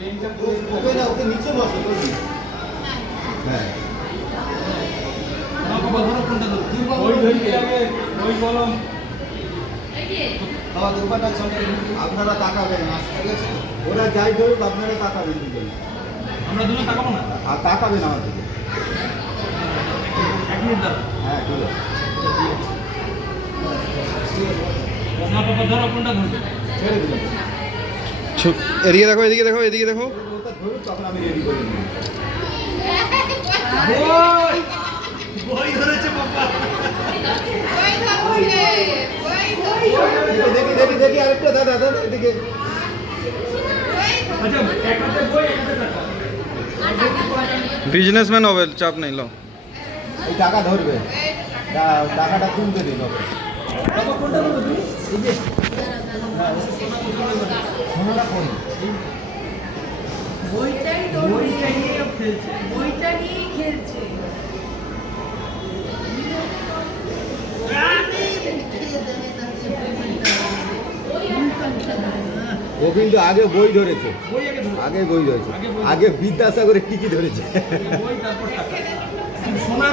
ওকে না, ওকে নিচে বসো। হ্যাঁ বাবা দোকানটা চলে, আপনারা তাকাবেন না, ঠিক আছে? ওরা যাই ধরুক আপনারা তাকাবেন দুজন। আমরা দুজন তাকাবো না? আর তাকাবেন আমার দিকে। এক মিনিট দাঁড়াও। হ্যাঁ ঠিক আছে, না বাবা ধরো, কোনটা ধরবে? ছেড়ে দিলাম। এদিকে দেখো, এদিকে দেখো, এদিকে দেখো। ওটা ধরুক, তখন আমি রেডি করে নিই। বই বই ধরেছে বাবা। দেখি দেখি দেখি আরেকটা দাদা দাদা এদিকে। আচ্ছা, এক হাতে বই, এক হাতে টাকা। বিজনেসম্যান হবে, চাপ নেই লো। এই টাকা ধরবে, টাকাটা তুলতে দিন ওকে। বাবা কোনটা ধরবে তুমি? এই যে সোনাটা কোন? বইটাই তো বইটা নিয়ে খেলছে। বইটা নিয়েই খেলছে। ও কিন্তু আগে বই ধরেছে, বই আগে ধরো। আগে বই ধরেছে, আগে বই আগে বিদ্যাসাগরের টিকি ধরেছে। বই তারপর টাকা। সোনা